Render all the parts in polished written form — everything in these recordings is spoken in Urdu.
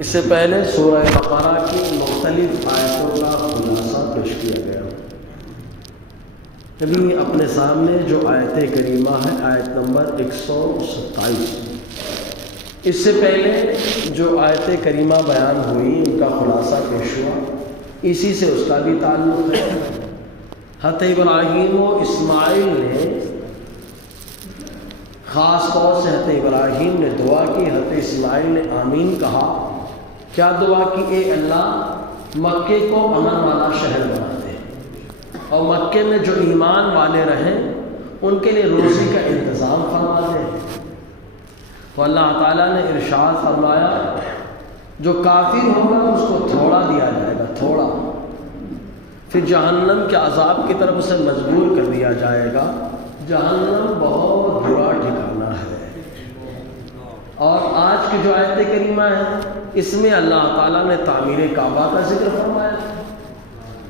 اس سے پہلے سورہ بقرہ کی مختلف آیتوں کا خلاصہ پیش کیا گیا۔ ابھی اپنے سامنے جو آیت کریمہ ہے آیت نمبر 127، اس سے پہلے جو آیت کریمہ بیان ہوئی ان کا خلاصہ پیش ہوا، اسی سے اس کا بھی تعلق ہے۔ حضرت ابراہیم و اسماعیل نے خاص طور سے حضرت ابراہیم نے دعا کی، حضرت اسماعیل نے آمین کہا۔ کیا دعا کی؟ اے اللہ مکے کو امن والا شہر بنا دے، اور مکے میں جو ایمان والے رہیں ان کے لیے روزی کا انتظام فرما دے۔ تو اللہ تعالیٰ نے ارشاد فرمایا جو کافر ہوگا اس کو تھوڑا دیا جائے گا، تھوڑا، پھر جہنم کے عذاب کی طرف اسے مجبور کر دیا جائے گا۔ جہنم بہت برا ٹھکانہ ہے۔ اور آج کی جو آیت کریمہ ہے اس میں اللہ تعالیٰ نے تعمیر کعبہ کا ذکر فرمایا۔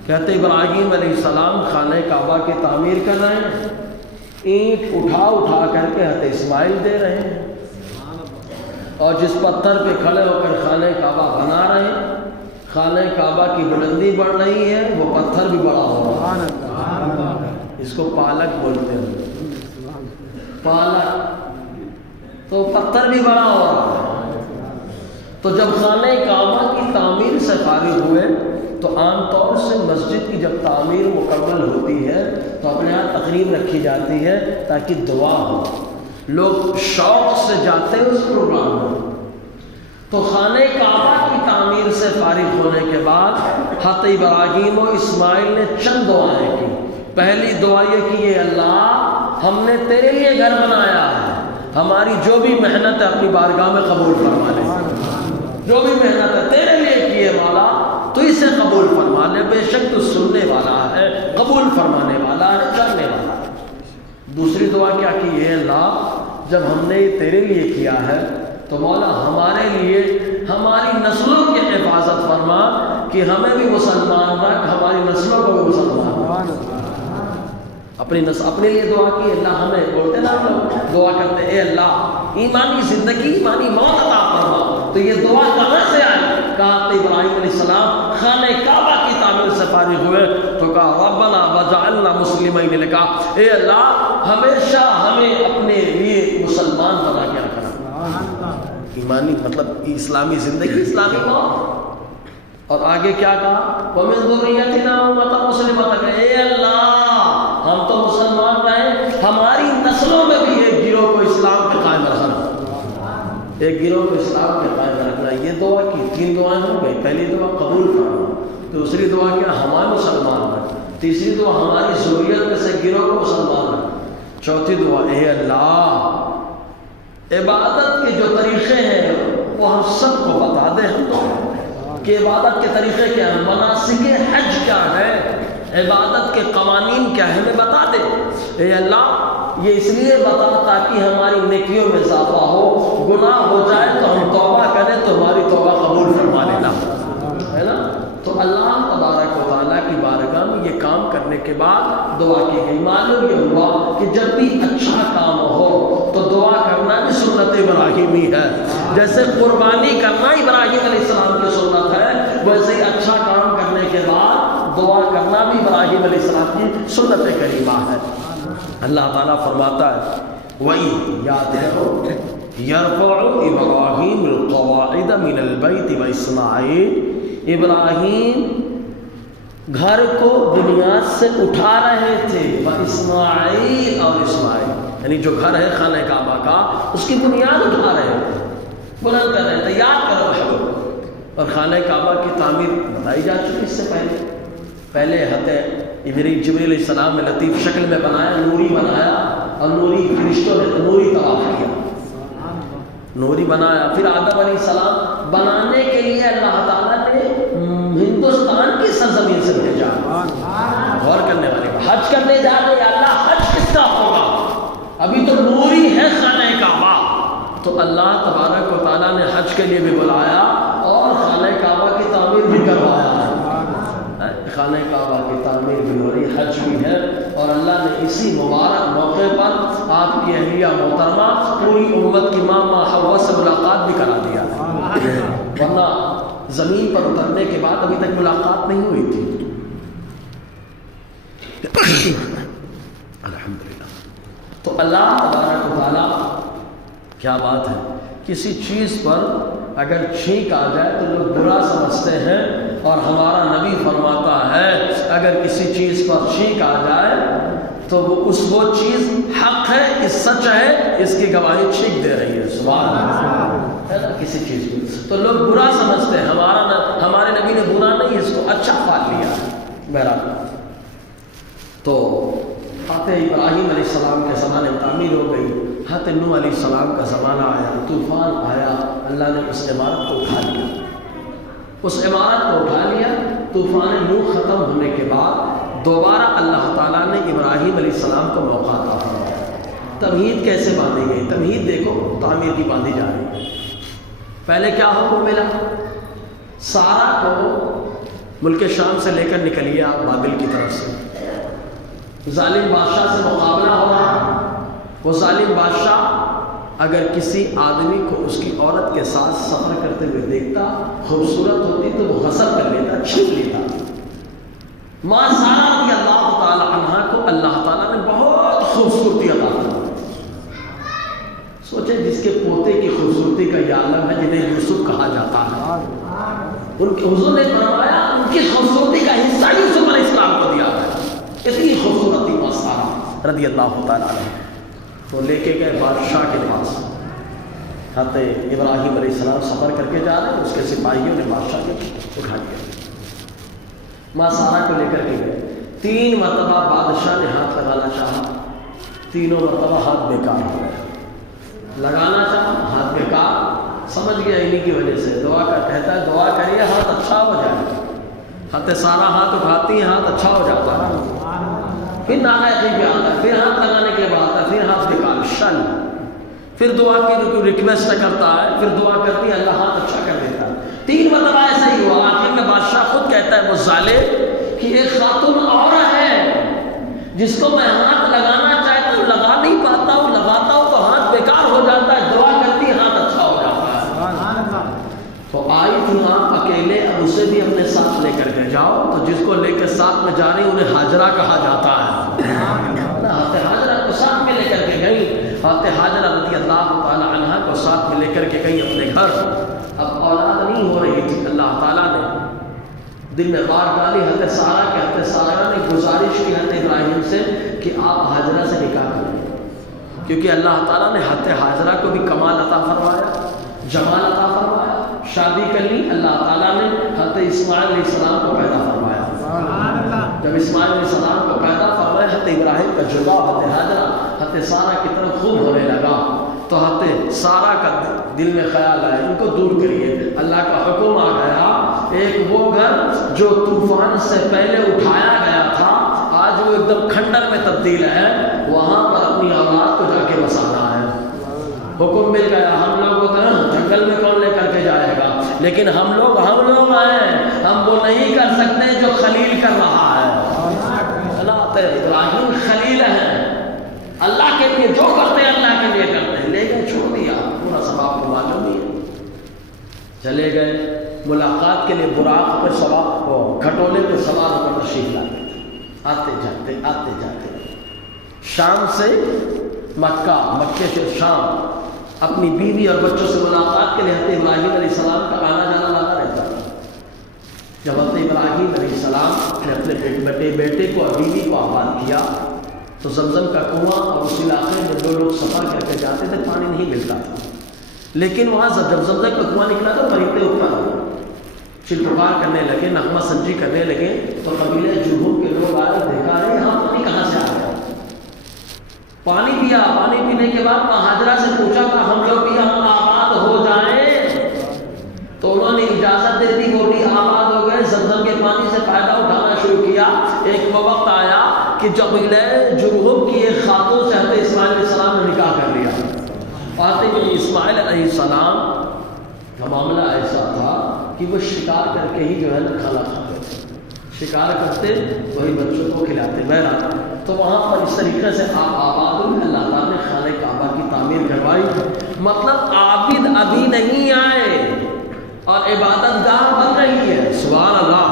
کہتے ابراہیم علیہ السلام خانہ کعبہ کی تعمیر کر رہے ہیں، اینٹ اٹھا اٹھا کر کے حضرت اسماعیل دے رہے ہیں، اور جس پتھر پہ کھڑے ہو کر خانہ کعبہ بنا رہے ہیں، خانہ کعبہ کی بلندی بڑھ رہی ہے، وہ پتھر بھی بڑا ہو رہا ہے۔ اس کو پالک بولتے ہیں، پالک، تو پتھر بھی بڑا ہو رہا ہے۔ تو جب خانہ کعبہ کی تعمیر سے فارغ ہوئے تو عام طور سے مسجد کی جب تعمیر مکمل ہوتی ہے تو اپنے یہاں تقریب رکھی جاتی ہے تاکہ دعا ہو، لوگ شوق سے جاتے ہیں اس پروگرام میں۔ تو خانہ کعبہ کی تعمیر سے فارغ ہونے کے بعد حضرت ابراہیم و اسماعیل نے چند دعائیں کی۔ پہلی دعا یہ کہ اے اللہ ہم نے تیرے لیے گھر بنایا ہے، ہماری جو بھی محنت ہے اپنی بارگاہ میں قبول فرما لے، جو بھی محنت ہے تیرے لیے کیے والا تو اسے قبول فرما لے، بے شک تو سننے والا ہے، قبول فرمانے والا ہے، کرنے والا ہے۔ دوسری دعا کیا کی؟ اے اللہ جب ہم نے یہ تیرے لیے کیا ہے تو مولا ہمارے لیے ہماری نسلوں کی حفاظت فرما کہ ہمیں بھی مسلمان رکھ، ہماری نسلوں کو بھی مسلمان رکھ۔ اپنے لیے دعا کی، اللہ ہمیں بولتے نا ہم لوگ دعا کرتے اے اللہ ایمانی زندگی ایمانی موت عطا فرما۔ تو یہ دعا کہاں سے آئی؟ کہا ابراہیم علیہ السلام خانہ کعبہ کی تعمیر سے فارغ ہوئے تو کہا ربنا وجعلنا مسلمین لک، اے اللہ ہمیشہ ہمیں اپنے لیے مسلمان بنا کے رکھنا۔ ایمانی مطلب اسلامی زندگی، اسلامی موت۔ اور آگے کیا کہا؟ وَمِن ذُرِّيَّتِنَا أُمَّةً مُسْلِمَةً، اے اللہ ہم تو مسلمان رہے، ہماری نسلوں میں بھی ایک گروہ کو اسلام پہ قائم رکھنا، ایک گروہ کو اسلام پہ قائم رکھنا۔ یہ دعا کی، تین دعائیں ہو گئی۔ پہلی دعا قبول کرنا، دوسری دعا کیا؟ ہمارے مسلمان رکھ، تیسری دعا ہماری ذریت میں سے گروہ کو مسلمان رکھ، چوتھی دعا اے اللہ عبادت کے جو طریقے ہیں وہ ہم سب کو بتا دے، ہم تو کہ عبادت کے طریقے کیا ہیں، مناسک حج کیا ہے، عبادت کے قوانین کیا ہے، ہمیں بتا دے۔ اے اللہ یہ اس لیے بتا تاکہ ہماری نیکیوں میں اضافہ ہو، گناہ ہو جائے تو ہم توبہ کریں تو ہماری توبہ قبول فرما لینا، ہے نا۔ تو اللہ تبارک و تعالیٰ کی بارگاہ میں یہ کام کرنے کے بعد دعا کی گئی۔ معلوم یہ ہوا کہ جب بھی اچھا کام ہو تو دعا کرنا بھی سنت ابراہیمی ہے، جیسے قربانی کرنا ابراہیم علیہ السلام کی سنت ہے، ویسے ہی اچھا کام کرنے کے بعد دعا کرنا بھی ابراہیم علیہ السلام کی سنت کریمہ ہے۔ اللہ تعالیٰ فرماتا ہے وَإِذْ یاد ہے يَرْفَعُ إِبْرَاهِيمُ الْقَوَاعِدَ مِنَ الْبَيْتِ وَإِسْمَاعِيلُ، ابراہیم گھر کو بنیاد سے اٹھا رہے تھے، وَإِسْمَاعِيلُ اور اسماعیل، یعنی جو گھر ہے خانہ کعبہ کا اس کی بنیاد اٹھا رہے تھے، بلند کر رہے تھے، یاد کر رہے تھے۔ اور خانہ کعبہ کی تعمیر بتائی جا چکی اس سے پہلے حضرت جبریل علیہ السلام نے لطیف شکل میں بنایا، نوری بنایا، اور نوری فرشتوں نے نوری طواف کیا، نوری بنایا۔ پھر آدم علیہ السلام بنانے کے لیے اللہ تعالیٰ نے ہندوستان کی سرزمین سے بھیجا۔ غور کرنے والے حج کرنے جا رہے، اللہ حج کس کا ہوگا؟ ابھی تو نوری ہے خانہ کعبہ، تو اللہ تبارک و تعالیٰ نے حج کے لیے بھی بلایا اور خانہ کعبہ کی تعمیر بھی کروایا۔ خانہ کعبہ کی تعمیر بھی ہو رہی، حج بھی ہے، اور اللہ نے اسی مبارک موقع پر آپ کی اہلیہ محترمہ پوری امت کی ماں حوا سے ملاقات بھی کرا دیا۔ ورنہ زمین پر اترنے کے بعد ابھی تک ملاقات نہیں ہوئی تھی۔ الحمدللہ۔ تو اللہ تبارک و تعالیٰ، کیا بات ہے، کسی چیز پر اگر چھینک آ جائے تو لوگ برا سمجھتے ہیں، اور ہمارا نبی فرماتا ہے اگر کسی چیز پر چھینک آ جائے تو وہ چیز حق ہے، اس سچ ہے، اس کی گواہی چھینک دے رہی ہے۔ سبحان اللہ، ہے نا، کسی چیز کو تو لوگ برا سمجھتے ہیں، ہمارے نبی نے برا نہیں اس کو اچھا پال لیا۔ بہرحال تو حضرت ابراہیم علیہ السلام کے زمانے میں تعمیر ہو گئی، حضرت نوح علیہ السلام کا زمانہ آیا، طوفان آیا، اللہ نے اس عمارت کو اٹھا لیا، اس عمارت کو اٹھا لیا۔ طوفان نوح ختم ہونے کے بعد دوبارہ اللہ تعالیٰ نے ابراہیم علیہ السلام کو موقع عطا فرمایا۔ تمہید کیسے باندھی گئی؟ تمہید دیکھو تعمیر کی باندھی جا رہی ہے۔ پہلے کیا حکم ملا؟ سارا کو ملک شام سے لے کر نکلیے آپ بابل کی طرف سے، ظالم بادشاہ سے مقابلہ ہو رہا۔ وہ ظالم بادشاہ اگر کسی آدمی کو اس کی عورت کے ساتھ سفر کرتے ہوئے دیکھتا، خوبصورت ہوتی تو وہ غصب کر لیتا، چھین لیتا۔ ماں سارا رضی اللہ تعالی عنہا کو اللہ تعالیٰ نے بہت خوبصورتی عطا فرمائی۔ سوچے جس کے پوتے کی خوبصورتی کا یہ عالم ہے جنہیں یوسف کہا جاتا ہے، ان کے حضور نے فرمایا ان کی خوبصورتی کا حصہ یوسف علیہ السلام کو دیا ہے۔ اتنی خوبصورتی ماں سارا رضی اللہ تعالیٰ عنہ تو لے کے گئے بادشاہ کے پاس۔ حضرت ابراہیم علیہ السلام سفر کر کے جا رہے ہیں، اس کے سپاہیوں نے بادشاہ کو اٹھا لیا، ماں سارا کو لے کر کے گئے۔ 3 مرتبہ بادشاہ نے ہاتھ لگانا چاہا، تینوں مرتبہ ہاتھ بیکار ہو گیا۔ لگانا چاہا، ہاتھ بیکار، سمجھ گیا انہی کی وجہ سے۔ دعا کا کہتا ہے دعا کریے ہاتھ اچھا ہو جائے۔ حضرت سارا ہاتھ اٹھاتی ہیں، ہاتھ اچھا ہو جاتا ہے، پھر ناراضگی پہ آتا ہے، پھر ہاتھ لگانے کے بعد آتا ہے، پھر ہاتھ بیکار، شل، پھر دعا کی ریکویسٹ کرتا ہے، پھر دعا کرتی ہے، اللہ ہاتھ اچھا کر دیتا ہے۔ 3 مرتبہ ایسا ہی ہوا۔ آخر میں بادشاہ خود کہتا ہے وہ ظالم کہ ایک خاتون اور ہے جس کو میں ہاتھ لگانا چاہتا ہوں لگا نہیں پاتا ہوں، لگاتا ہوں تو ہاتھ بیکار ہو جاتا ہے، دعا کرتی ہے ہاتھ اچھا ہو جاتا ہے۔ تو آئی تھی آپ اکیلے، اب اسے بھی اپنے ساتھ لے کر کے جاؤ۔ تو جس کو لے کے ساتھ میں جا رہی انہیں ہاجرہ کہا جاتا ہے۔ حضرت ہاجرہ کو ساتھ میں لے کر کے گئی، حضرت ہاجرہ رضی اللہ تعالی عنہا کو ساتھ میں لے کر کے گئی اپنے گھر۔ اب اولاد نہیں ہو رہی تھی، اللہ تعالیٰ نے دل میں بات ڈالی حضرت سارا کے، حضرت سارا نے گزارش کی حضرت ابراہیم سے کہ آپ ہاجرہ سے نکاح کریں، کیونکہ اللہ تعالیٰ نے حضرت ہاجرہ کو بھی کمال عطا فرمایا، جمال عطا فرمایا، شادی کر لی۔ اللہ تعالیٰ نے حضرت اسماعیل علیہ السلام کو پیدا فرمایا۔ جب اسماعیل علیہ السلام کو پیدا فرمایا، حضرت ابراہیم کا جڑاؤ حضرت ہاجرہ حضرت سارا کی طرف خوب ہونے لگا۔ تو حضرت سارا کا دل میں خیال آیا ان کو دور کریے۔ اللہ کا حکم آ گیا، ایک وہ گھر جو طوفان سے پہلے اٹھایا گیا تھا آج وہ ایک دم کھنڈر میں تبدیل ہے، وہاں پر اپنی اولاد کو جا کے بسانا ہے۔ حکم مل گیا۔ ہم لوگ ہوتے ہیں جنگل میں کون لے کر کے جائے گا، لیکن ہم لوگ ہیں، ہم وہ نہیں کر سکتے جو خلیل کر رہا ہے۔ ابراہیم خلیل ہیں، اللہ کے لیے جو کرتے ہیں اللہ کے لیے کرتے ہیں، لیکن چھوڑ دیا، پورا سباب کو معلوم نہیں ہے۔ چلے گئے ملاقات کے لیے، براق پہ سوار ہو، کھٹولے پہ سوار ہو کر تشریف لاتے، آتے جاتے شام سے مکہ، مکے سے شام، اپنی بیوی اور بچوں سے ملاقات کے لیے حضرت ابراہیم علیہ السلام کا آنا جانا لگا رہتا ہے۔ جب حضرت ابراہیم علیہ السلام نے اپنے بیٹے کو اور بیوی کو آباد کیا تو زمزم کا کنواں اور اس علاقے میں جو لوگ سفر کر کے جاتے تھے پانی نہیں ملتا تھا، لیکن وہاں جب زمزم کا کنواں نکلا تو فرشتے اوپر چلپکار کرنے لگے، نغمہ سنجی کرنے لگے۔ تو قبیلہ جرہم کے لوگ آئے، دیکھا ہے یہاں پانی کہاں سے آ گیا، پانی پیا۔ پانی پینے کے بعد ہاجرہ سے پوچھا کہ ہم لوگ بھی یہاں آباد ہو جائیں، تو انہوں نے اجازت دے دی، وہ بھی آباد ہو گئے، زمزم کے پانی سے فائدہ اٹھانا شروع کیا۔ ایک وقت آیا کہ قبیلہ جرہم کی ایک خاتون سے حضرت اسماعیل علیہ السلام نے نکاح کر لیا۔ حضرت اسماعیل علیہ السلام کا معاملہ ایسا تھا کہ وہ شکار کر کے ہی جو ہے نا کھانا کھاتے تھے، شکار کرتے وہی بچوں کو کھلاتے۔ بہرحال تو وہاں پر اس طریقے سے آپ آباد ہوئے، اللہ تعالیٰ نے خانہ کعبہ کی تعمیر کروائی۔ مطلب عابد ابھی نہیں آئے، اور اور عبادت گاہ بن رہی ہے. سبحان اللہ.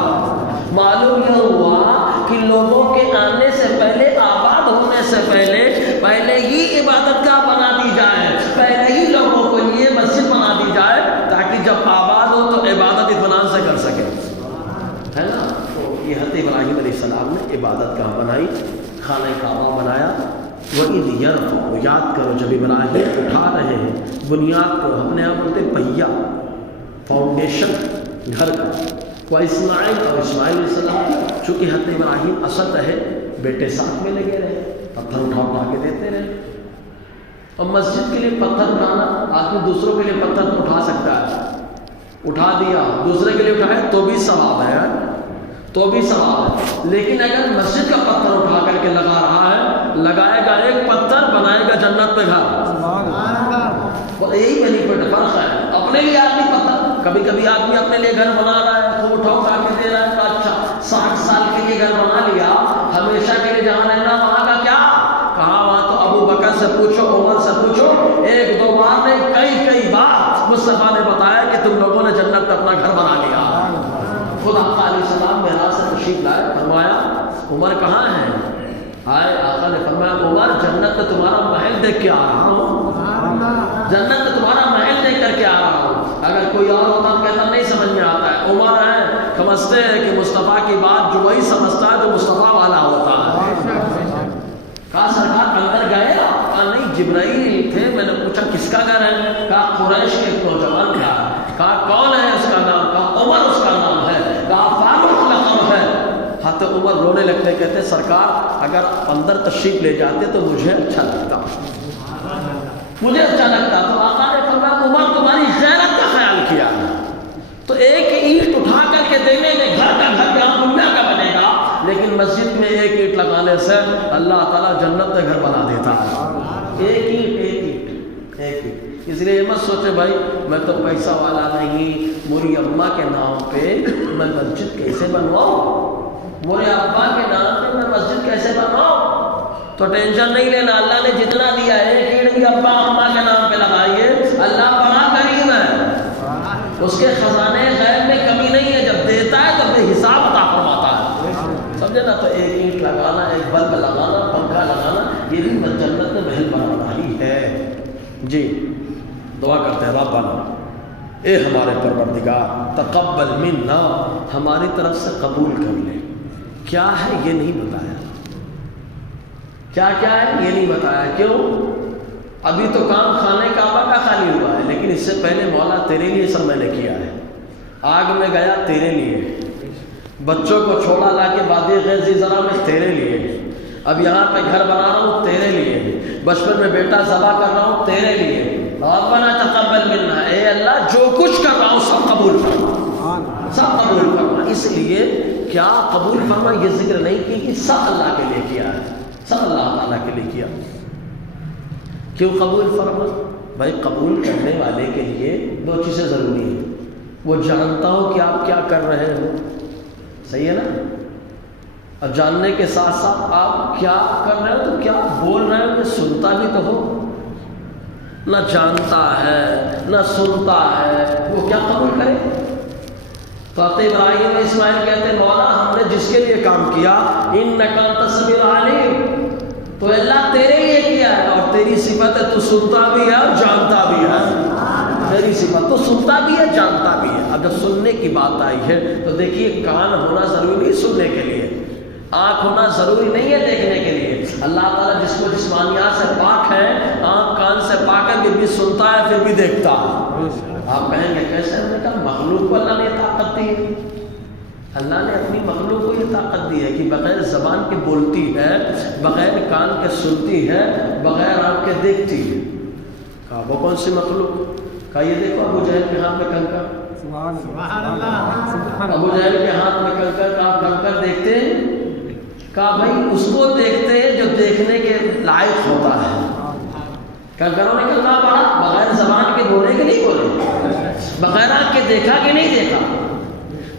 معلوم یہ ہوا کہ لوگوں کے آنے سے پہلے، آباد ہونے سے پہلے ہی عبادت گاہ بنا دی جائے، پہلے ہی لوگوں کو یہ مسجد بنا دی جائے تاکہ جب آباد ہو تو عبادت اطمینان سے کر سکے، ہے نا. تو یہ حضرت ابراہیم علیہ السلام نے عبادت گاہ بنائی، خانہ کعبہ بنایا. وَإِذْ يَرْفَعُ، یاد کرو جب ابراہیم اٹھا رہے ہیں بنیاد کو، اپنے آپ بولتے پہیا، فاؤنڈیشن گھر کا. اسماعیل اور اسماعیل علیہ السلام، چونکہ حضرت ابراہیم اصل رہے، بیٹے ساتھ میں لگے رہے، پتھر اٹھا کے دیتے رہے. اور مسجد کے لیے پتھر اٹھانا، آدمی دوسروں کے لیے پتھر اٹھا سکتا ہے، اٹھا دیا دوسرے کے لیے اٹھائے تو بھی ثواب ہے، تو بھی ثواب ہے. لیکن اگر مسجد کا پتھر اٹھا کر کے لگا رہا ہے، لگائے گا ایک پتھر، بنائے گا جنت میں گھر. یہی بینیفٹ فرق ہے. اپنے لیے آدمی پتھر، کبھی کبھی آدمی اپنے لیے گھر بنا رہا ہے، تو اٹھا کے دے رہا ہے، تو اچھا 60 سال کے لیے گھر بنا لیا، ہمیشہ کے لیے جہاں رہنا وہاں کا کیا کہا. وہاں تو ابو بکر سے پوچھو، عمر سے پوچھو، ایک دو بار نہیں کئی بار مصطفیٰ نے بتایا کہ تم لوگوں نے جنت میں اپنا گھر بنا لیا. خود آقا علیہ السلام معراج سے تشریف لائے، فرمایا عمر کہاں ہے؟ آئے آقا نے فرمایا عمر جنت میں تمہارا محل دیکھ کے آ رہا ہوں، جنت میں تمہارا محل دیکھ کر کے آ رہا ہوں. اگر کوئی اور ہوتا تو کہتا نہیں سمجھ میں آتا ہے. عمر ہے سمجھتے ہیں کہ مصطفیٰ کی بات جو وہی سمجھتا ہے جو مصطفیٰ والا ہوتا ہے. کہا سرکار اندر گئے؟ کہا نہیں جبرائیل تھے، میں نے پوچھا کس کا گھر ہے؟ کہا قریش کے ایک نوجوان کا. کہا کون ہے اس کا نام؟ کہا عمر اس کا نام ہے. کہا فاروق لقب ہے. حضرت عمر رونے لگتے، کہتے سرکار اگر اندر تشریف لے جاتے تو مجھے اچھا لگتا، مجھے اچھا لگتا. تو آقا نے فرمایا عمر تمہاری غیرت کا خیال کیا. تو ایک اینٹ اٹھا کر کے دینے میں گھر یہاں دنیا کا بنے گا، لیکن مسجد میں ایک اینٹ لگانے سے اللہ تعالیٰ جنت میں گھر بنا دیتا ہے. ایک اینٹ. اس لیے یہ مت سوچے بھائی میں تو پیسہ والا نہیں، میری اماں کے نام پہ میں مسجد کیسے بنواؤں، میرے ابا کے نام پہ میں مسجد کیسے بنواؤں. تو ٹینشن نہیں لینا، اللہ نے جتنا دیا ہے ایک اینٹ بھی ابا اماں کے نام پہ لگائیے، اللہ بڑا کریم ہے، اس کے خزانے غیب میں کمی نہیں ہے. جب دیتا ہے تو بے حساب عطا فرماتا ہے، سمجھے نا. تو ایک اینٹ لگانا، ایک بلب لگانا، پنکھا لگانا، یہ بھی جنت میں محل بنانا ہی ہے. جی دعا کرتے ہیں ربنا اے ہمارے پروردگار تقبل منا، ہماری طرف سے قبول کر لے. کیا ہے یہ نہیں بتایا، کیا ہے یہ نہیں بتایا. کیوں؟ ابھی تو کام خانہ کعبہ کا خالی ہوا ہے، لیکن اس سے پہلے مولا تیرے لیے سب میں نے کیا ہے. آگ میں گیا تیرے لیے، بچوں کو چھوڑا لا کے وادی غیر ذی زرع میں تیرے لیے، اب یہاں پہ گھر بنا رہا ہوں تیرے لیے، بچپن میں بیٹا ذبح کر رہا ہوں تیرے لیے. ربنا تقبل منا، اے اللہ جو کچھ کر رہا ہوں سب قبول فرما، سب قبول فرما. اس لیے کیا قبول فرما یہ ذکر نہیں کی کہ سب اللہ کے لیے کیا ہے، سب اللہ تعالیٰ کے لیے کیا. کیوں قبول فرما؟ بھائی قبول کرنے والے کے لیے دو چیزیں ضروری ہیں. وہ جانتا ہو کہ آپ کیا کر رہے ہو، صحیح ہے نا، اور جاننے کے ساتھ ساتھ آپ کیا کر رہے ہو تو کیا بول رہے ہو کہ سنتا بھی تو ہو. نہ جانتا ہے نہ سنتا ہے، وہ کیا قبول کرے. تو ابراہیم اسماعیل کہتے ہیں مولا ہم نے جس کے لیے کام کیا انک انت السمیع العلیم، تو اللہ تیرے لیے کیا ہے، اور تیری صفت ہے تو سنتا بھی ہے اور جانتا بھی ہے. تیری صفت تو سنتا بھی ہے جانتا بھی ہے. اب جب سننے کی بات آئی ہے تو دیکھیے کان ہونا ضروری نہیں سننے کے لیے، آنکھ ہونا ضروری نہیں ہے دیکھنے کے لیے. اللہ تعالیٰ جس کو جسمانیات سے پاک ہے، آنکھ کان سے پاک ہے، پھر بھی سنتا ہے پھر بھی دیکھتا ہے. آپ کہیں گے کیسے؟ ہم نے کہا مخلوق کو اللہ نے طاقت دی ہے، اللہ نے اپنی مخلوق کو یہ طاقت دی ہے کہ بغیر زبان کے بولتی ہے، بغیر کان کے سنتی ہے، بغیر آنکھ کے دیکھتی ہے. کہا وہ کون سی مخلوق؟ کہا یہ دیکھو ابو جہل کے ہاتھ میں کنکر، ابو جہل کے ہاتھ میں کنکر. کہا کنکر دیکھتے ہیں؟ کہا بھائی اس کو دیکھتے ہیں جو دیکھنے کے لائق ہوتا ہے. کنکروں نے کہا بڑا بغیر زبان کے بولے کہ نہیں بولے، بغیر آنکھ کے دیکھا کہ نہیں دیکھا،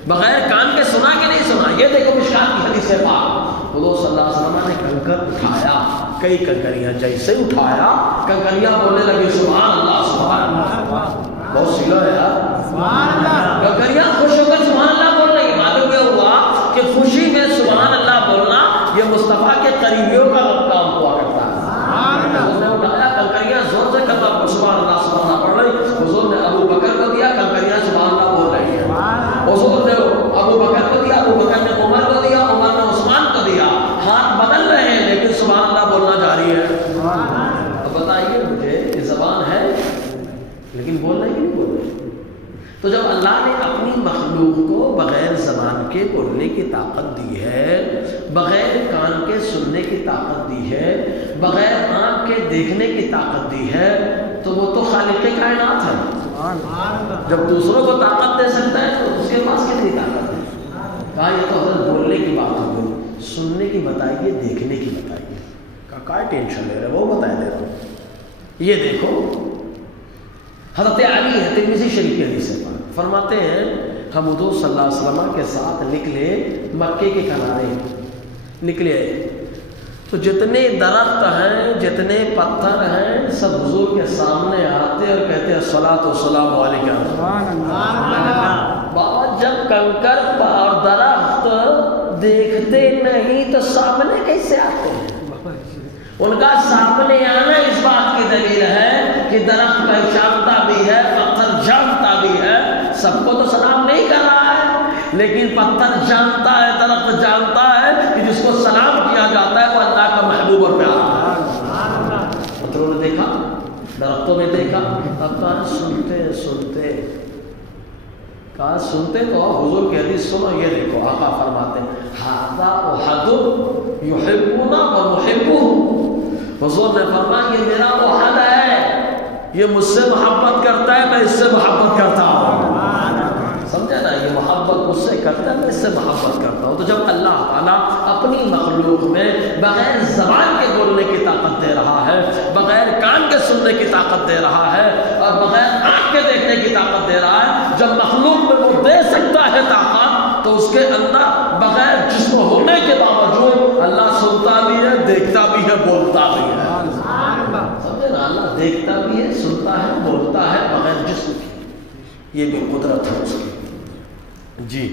بغیر کان کے سنا کہ نہیں سنا. یہ دیکھو مشکات کی حدیث پاک، حضور صلی اللہ علیہ وسلم نے کنکر اٹھایا، کئی کنکریاں جیسے اٹھایا کنکریاں بولنے لگی سبحان اللہ سبحان اللہ. بہت سیلا ہے یار، تو جب اللہ نے اپنی مخلوق کو بغیر زبان کے بولنے کی طاقت دی ہے، بغیر کان کے سننے کی طاقت دی ہے، بغیر آنکھ کے دیکھنے کی طاقت دی ہے، تو وہ تو خالق کائنات ہے۔ جب دوسروں کو طاقت دے سکتا ہے تو اس کے پاس کتنی طاقت ہے؟ کہا یہ تو حضرت بولنے کی بات ہو گئی، سننے کی بتائیے، دیکھنے کی بتائیے۔ کہا ٹینشن لے رہے وہ بتائے دے رہا ہوں۔ یہ دیکھو حضرت علی ہے، ترمذی شریف کی حدیث ہے، فرماتے ہیں ہم حضور صلی اللہ علیہ وسلم کے ساتھ نکلے، مکے کے کنارے نکلے، تو جتنے درخت ہیں، جتنے پتھر ہیں، سب حضور کے سامنے آتے اور کہتے ہیں الصلاۃ والسلام علیکہ۔ بابا جب کنکر اور درخت دیکھتے نہیں تو سامنے کیسے آتے ہیں؟ ان کا سامنے آنا اس بات کی دلیل ہے کہ درخت پہچانتا بھی ہے، پتھر جانتا بھی ہے، سب کو تو سلام نہیں کر رہا ہے، لیکن پتھر جانتا ہے، درخت جانتا ہے کہ جس کو سلام کیا جاتا ہے وہ اللہ کا محبوب اور پیارا ہے۔ پتھروں نے دیکھا، درختوں نے دیکھا، اب کہاں سنتے تو حضور کی حدیث سنو، یہ دیکھو آقا فرماتے ہیں ھذا احد یحبنا ونحبہ۔ حضور نے فرمایا یہ میرا احد ہے، یہ مجھ سے محبت کرتا ہے، میں اس سے محبت کرتا ہوں۔ سمجھا نا، یہ محبت مجھ سے کرتا ہے، میں اس سے محبت کرتا ہوں۔ تو جب اللہ تعالیٰ اپنی مخلوق میں بغیر زبان کے بولنے کی طاقت دے رہا ہے، بغیر کان کے سننے کی طاقت دے رہا ہے، اور بغیر آنکھ کے دیکھنے کی طاقت دے رہا ہے، جب مخلوق میں وہ دے سکتا ہے طاقت، تو اس کے اندر بغیر جسم ہونے کے باوجود اللہ سنتا بھی ہے، دیکھتا بھی ہے، بولتا بھی ہے۔ سمجھے نا، اللہ دیکھتا بھی ہے، سنتا ہے، بولتا ہے بغیر جسم کی، یہ بھی قدرت ہے اس کی۔ جی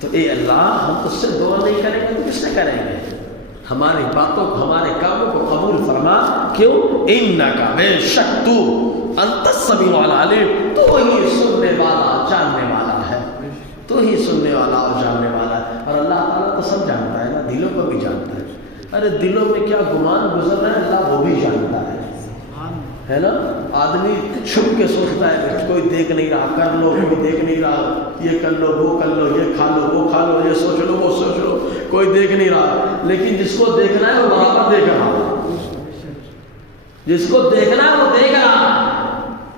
تو اے اللہ، ہم تجھ سے دعا نہیں کریں گے تو کس سے کریں گے؟ ہماری باتوں کو، ہمارے کاموں کو قبول فرما۔ کیوں؟ انکا، بے شک تو، انت السمیع العلیم، تو ہی سننے والا جاننے والا ہے، تو ہی سننے والا اور جاننے والا ہے۔ اور اللہ تعالیٰ تو سب جانتا ہے نا، دلوں کو بھی جانتا ہے۔ ارے دلوں میں کیا گمان گزر رہا ہے اللہ وہ بھی جانتا ہے نا۔ آدمی چھپ کے سوچتا ہے کوئی دیکھ نہیں رہا، کر لو، کوئی دیکھ نہیں رہا، یہ کر لو، وہ کر لو، یہ کھا لو، وہ کھا لو، یہ سوچ لو، وہ سوچ لو، کوئی دیکھ نہیں رہا، لیکن جس کو دیکھنا ہے وہ برابر دیکھ رہا ہے، جس کو دیکھنا ہے وہ دیکھ رہا ہے،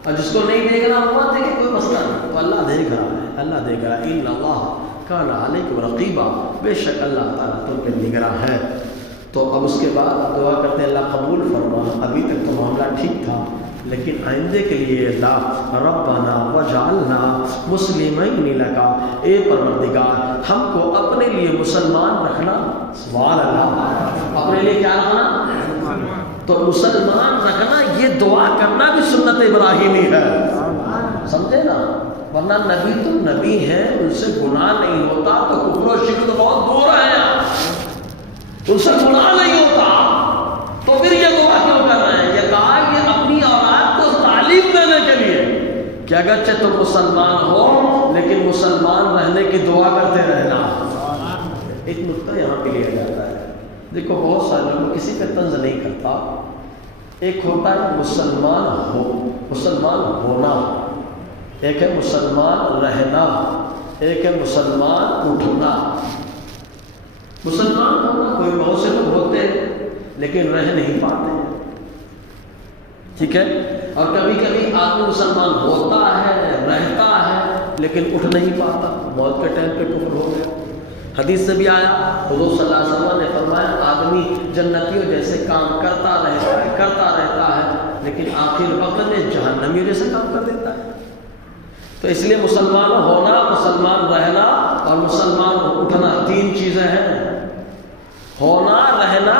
اور جس کو نہیں دیکھنا وہ مت دیکھے، کوئی مسئلہ نہیں۔ تو اللہ دیکھ رہا ہے، اللہ دیکھ رہا ہے۔ ان اللہ کان علیکم رقیبا، بے شک اللہ تعالیٰ تم پہ نگراں ہے۔ تو اب اس کے بعد دعا کرتے ہیں اللہ قبول فرما۔ ابھی تک تو معاملہ ٹھیک تھا، لیکن آئندے کے لیے اللہ ربنا وجعلنا مسلمین لکا، اے پروردگار ہم کو اپنے لیے مسلمان رکھنا۔ سبحان اللہ، اپنے لیے کیا رکھنا؟ تو مسلمان رکھنا، یہ دعا کرنا بھی سنت ابراہیمی ہے، سمجھے نا؟ ورنہ نبی تو نبی ہے، ان سے گناہ نہیں ہوتا، تو کفر و شرک تو بہت دور ہے، ان سے گناہ نہیں ہوتا، تو پھر یہ دعا کیوں کر رہے ہیں؟ یہ کہا کہ اپنی اولاد کو تعلیم دینے کے لیے کہ اگرچہ تم مسلمان ہو لیکن مسلمان رہنے کی دعا کرتے رہنا۔ ایک نقطہ یہاں پہ لیا جاتا ہے، دیکھو بہت سارے لوگ کسی پہ طنز نہیں کرتا۔ ایک ہوتا ہے مسلمان ہونا، ایک ہے مسلمان رہنا، ایک ہے مسلمان اٹھنا۔ مسلمان ہونا کوئی بہت سے لوگ ہوتے ہیں لیکن رہ نہیں پاتے، ٹھیک ہے؟ اور کبھی کبھی آدمی مسلمان ہوتا ہے، رہتا ہے، لیکن اٹھ نہیں پاتا، موت کے ٹائم پہ کفر ہو گیا۔ حدیث سے بھی آیا، حضور صلی اللہ علیہ وسلم نے فرمایا آدمی جنتیوں جیسے کام کرتا رہتا ہے لیکن آخر وقت میں جہنمیوں جیسے کام کر دیتا ہے۔ تو اس لیے مسلمان ہونا، مسلمان رہنا اور مسلمان اٹھنا، تین چیزیں ہیں، ہونا، رہنا،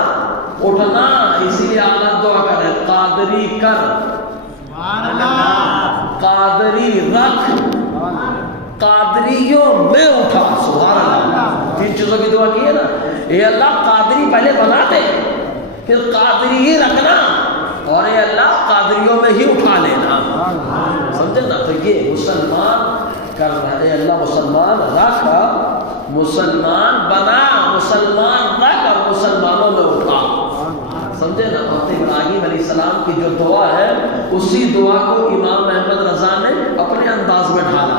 اٹھنا۔ اسی لیے آج دعا کریں، قادری کر، قادری رکھ، قادریوں میں اٹھا۔ سبحان اللہ، تین چیزوں کی دعا کی ہے نا، اے اللہ قادری پہلے بنا دے، پھر قادری ہی رکھنا، اور اے اللہ قادریوں میں ہی اٹھا لینا، سمجھے نا؟ تو یہ مسلمان کر رہا ہے، اے اللہ مسلمان رکھ، مسلمان بنا، مسلمان رکھ اور مسلمانوں میں اٹھا، سمجھے نا؟ اور ابراہیم علیہ السلام کی جو دعا ہے اسی دعا کو امام احمد رضا نے اپنے انداز میں ڈھالا۔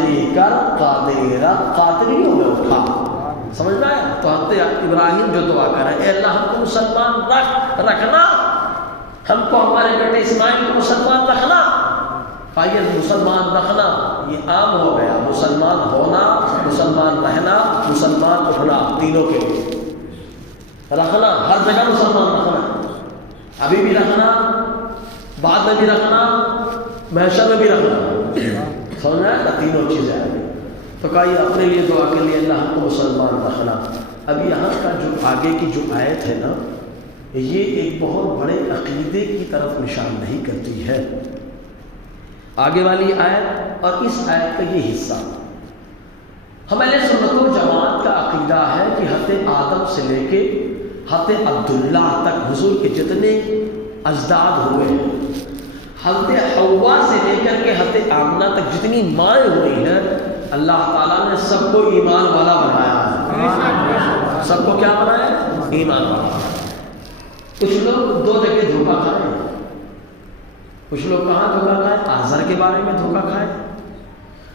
قادری کر قادرہ قادریوں میں اٹھا. سمجھ میں آیا؟ تو حضرت ابراہیم جو دعا کر رہے ہیں، اے اللہ ہم کو مسلمان رکھنا، ہم کو ہمارے بیٹے اسماعیل کو مسلمان رکھنا. آئیے مسلمان رکھنا یہ عام ہو گیا، مسلمان ہونا، مسلمان رہنا، مسلمان اٹھنا، تینوں کے لیے رکھنا، ہر جگہ مسلمان رکھنا، ابھی بھی رکھنا، بعد میں بھی رکھنا، محشر میں بھی رکھنا. سمجھ میں آیا؟ تینوں چیزیں آئیں. تو کہا یہ اپنے لیے دعا کے لیے اللہ ہم کو مسلمان رکھنا. اب یہاں کا جو آگے کی جو آیت ہے نا، یہ ایک بہت بڑے عقیدے کی طرف نشان نہیں کرتی ہے. آگے والی آیت اور اس آیت کا یہ حصہ ہم اہل سنت و جماعت کا عقیدہ ہے کہ حضرت آدم سے لے کے حضرت عبداللہ تک حضور کے جتنے اجداد ہوئے ہیں، حضرت حوا سے لے کر کے حضرت آمنہ تک جتنی مائیں ہوئی ہیں، اللہ تعالیٰ نے سب کو ایمان والا بنایا ہے. سب کو کیا بنایا ہے؟ ایمان والا. کچھ لوگ دو جگہ دھوکہ کھائے. کچھ لوگ کہاں دھوکہ کھائے؟ آزر کے بارے میں دھوکہ کھائے،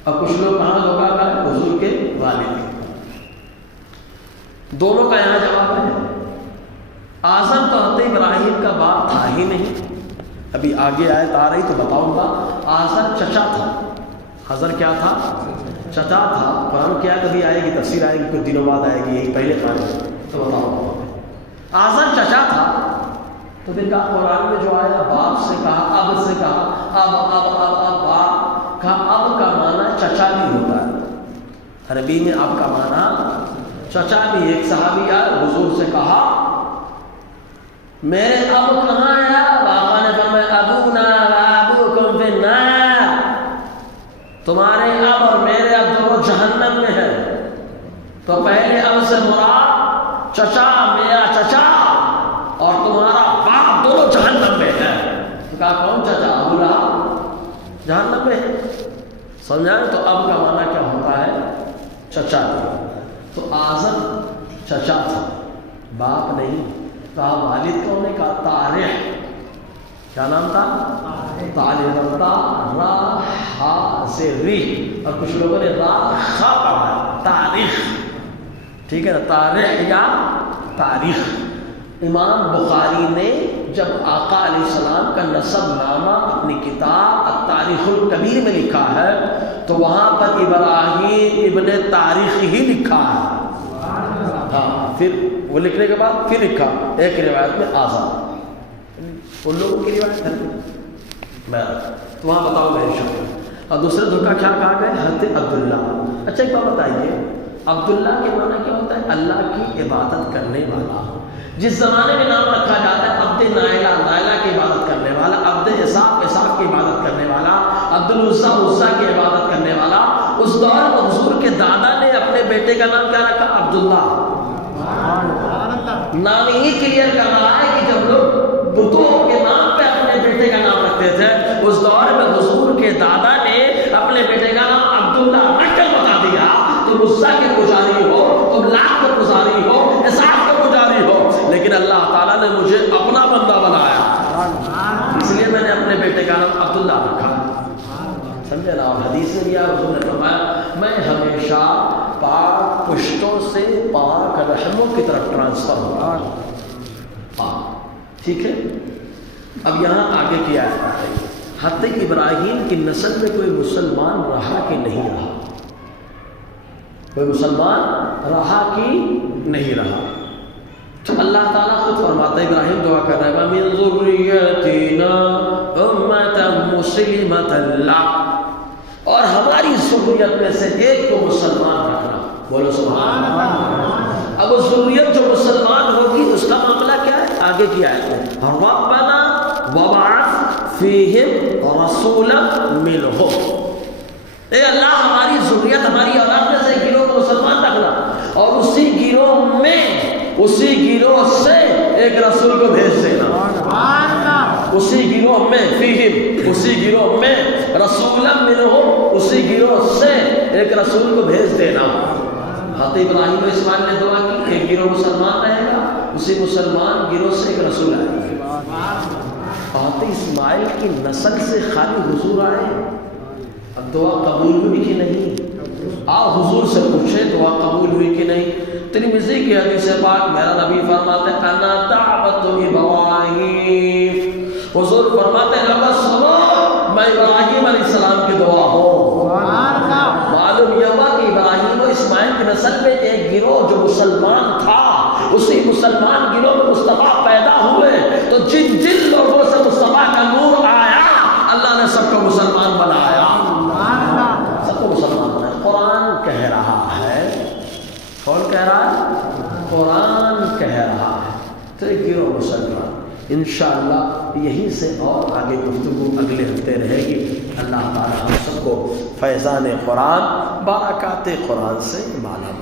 اور کچھ لوگ کہاں دھوکہ کھائے؟ حضور کے والد. دونوں کا یہاں جواب ہے. آزر تو حضرت ابراہیم کا باپ تھا ہی نہیں. ابھی آگے آیت آ رہی تو بتاؤں گا. آزر چچا تھا. حضر کیا تھا؟ چچا تھا. قرآن کیا کبھی آئے گی، تفسیر آئے گی کچھ دنوں بعد آئے گی، یہی پہلے قرآن تو بتاؤ. آزر چچا تھا تو پھر کہا قرآن میں جو آیا باپ سے کہا، اب سے کہا، اب باپ کہا. اب کا معنی چچا بھی ہوتا ہے عربی میں. اب کا معنی چچا بھی. ایک صحابی آئے حضور سے کہا میرے اب کہاں ہے؟ آقا نے فرمایا ابونا وابوکم فی النار، تمہارے اب اور میرے اب دونوں جہنم میں ہیں. تو پہلے اب سے مراد چچا، میرا چچا اور تمہارا باپ دونوں جہنم میں ہے. تو کہا کون چچا؟ ابو لہب جہنم میں ہے. سمجھا؟ تو اب کا معنی کیا ہوتا ہے؟ چچا. تو آزر چچا تھا، باپ نہیں. کہا والد کون نے؟ کہا طارح. کیا نام تھا؟ طارح. را سے ری، اور کچھ لوگوں نے را خا پڑھا، تاریخ. ٹھیک ہے نا؟ طارح یا تاریخ. امام بخاری نے جب آقا علیہ السلام کا نسب نامہ اپنی کتاب التاریخ الکبیر میں لکھا ہے تو وہاں پر ابراہیم ابن تاریخ ہی لکھا ہے. ہاں، پھر وہ لکھنے کے بعد پھر لکھا ایک روایت میں آزاد. ان لوگوں کی روایت ہے میں تو وہاں بتاؤ گا انشاءاللہ. اور دوسرے دھوکہ کیا کہا گیا؟ حضرت عبداللہ. اچھا ایک بات بتائیے، عبداللہ کے معنی کیا ہوتا ہے؟ اللہ کی عبادت کرنے والا. جس زمانے میں نام رکھا جاتا ہے عبد نائلہ، نائلہ کی عبادت کرنے والا، عبد اسحاق، اسحاق کی عبادت کرنے والا، عبد العزیٰ، عزیٰ کی عبادت کرنے والا. اس دور میں حضور کے دادا نے اپنے بیٹے کا نام کیا رکھا؟ عبداللہ. نام ہی کلیئر کر رہا ہے کہ جب لوگ بتوں کے نام پہ اپنے بیٹے کا نام رکھتے تھے، اس دور میں حضور کے دادا نے اپنے بیٹے کا نام عبداللہ رکھ کر بتا دیا. تم عزیٰ کے پجاری ہو، تم لات کے پجاری ہو، اسحاق کے پجاری ہو، لیکن اللہ تعالیٰ نے مجھے اپنا بندہ بنایا، اس لیے میں نے اپنے بیٹے کا نام عبداللہ رکھا. سمجھے نا؟ اور حدیث میں بھی حضور نے فرمایا میں ہمیشہ پاک پشتوں سے پاک رحموں کی طرف ٹرانسفر ہوں. ٹھیک ہے. اب یہاں آگے کیا ہے؟ حضرت ابراہیم کی نسل میں کوئی مسلمان رہا کہ نہیں رہا؟ کوئی مسلمان رہا کہ نہیں رہا؟ تو اللہ تعالیٰ خود فرماتا ہے، ابراہیم دعا کر رہا ہے وَمِن ذُرِّيَّتِنَا أُمَّةً مُسْلِمَةً لَّكَ، اور ہماری ذریت میں سے ایک کو مسلمان رکھنا. بولو سبحان اللہ. اب وہ ذریت جو مسلمان ہوگی اس کا معاملہ کیا ہے؟ آگے کیا ہے؟ رَبَّنَا وَبَعَثْ فِيهِمْ رَسُولًا مِّنْهُمْ. اے اللہ ہماری ذریت، ہماری اولاد میں سے گروہ کو مسلمان رکھنا، اور اسی گروہ میں، اسی گروہ سے ایک رسول کو بھیج دینا. اسی گروہ میں فیہم، اسی گروہ میں رسولا منہم، اسی گروہ سے ایک رسول کو بھیج دینا. حضرت ابراہیم و اسماعیل نے دعا کی ایک گروہ مسلمان رہے گا، اسی مسلمان گروہ سے ایک رسول آئے گا. حضرت اسماعیل کی نسل سے خالی حضور آئے. اب دعا قبول ہوئی کہ نہیں؟ آپ حضور سے پوچھیں دعا قبول ہوئی کہ نہیں؟ ترمذی کی حدیث پاک میرا نبی فرماتے ہیں انا دعوت ابراہیم، حضور فرماتے ہیں لوگوں سنو میں ابراہیم علیہ السلام کی دعا ہوں۔ معلوم یہ ہوا کہ ابراہیم و اسماعیل کی نسل میں ایک گروہ جو مسلمان تھا، اسی مسلمان گروہ میں مصطفیٰ پیدا ہوئے، تو جن جن لوگوں سے مصطفیٰ کا نور آیا اللہ نے سب کو مسلمان بنایا، سب کو مسلمان بنایا۔ قرآن کہہ رہا ہے، کون کہہ رہا ہے؟ قرآن کہہ رہا ہے، تو ایک گروہ مسلمان۔ انشاءاللہ یہیں سے اور آگے گفتگو اگلے ہفتے رہے گی۔ اللہ تعالی ہم سب کو فیضان قرآن، برکات قرآن سے مالا